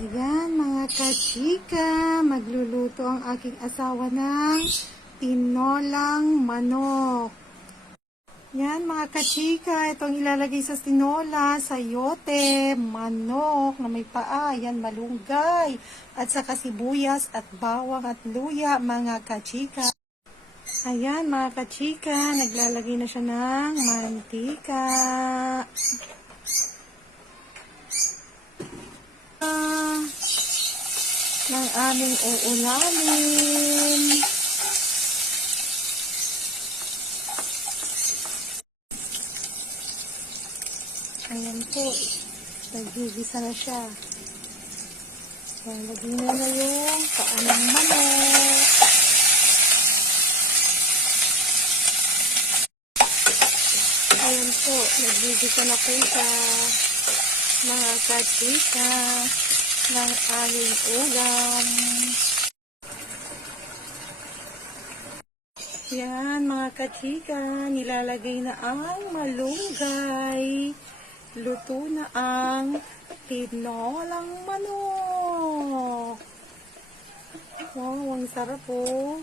Ayan mga kachika, magluluto ang aking asawa ng tinolang manok. Yan mga kachika, itong ilalagay sa tinola, sayote, manok na may paa, yan malunggay, at saka sibuyas at bawang at luya mga kachika. Ayan mga kachika, naglalagay na siya ng mantika. Ng aming uulamin. Ayan po, nagigisa na siya. Lagyan na yung paa ng manok. Ayan po, nagigisa na po siya. Mga kachika ng aming ulam. Yan mga kachika, nilalagay na ang malunggay. Luto na ang tinolang manok. Wow, ang sarap po.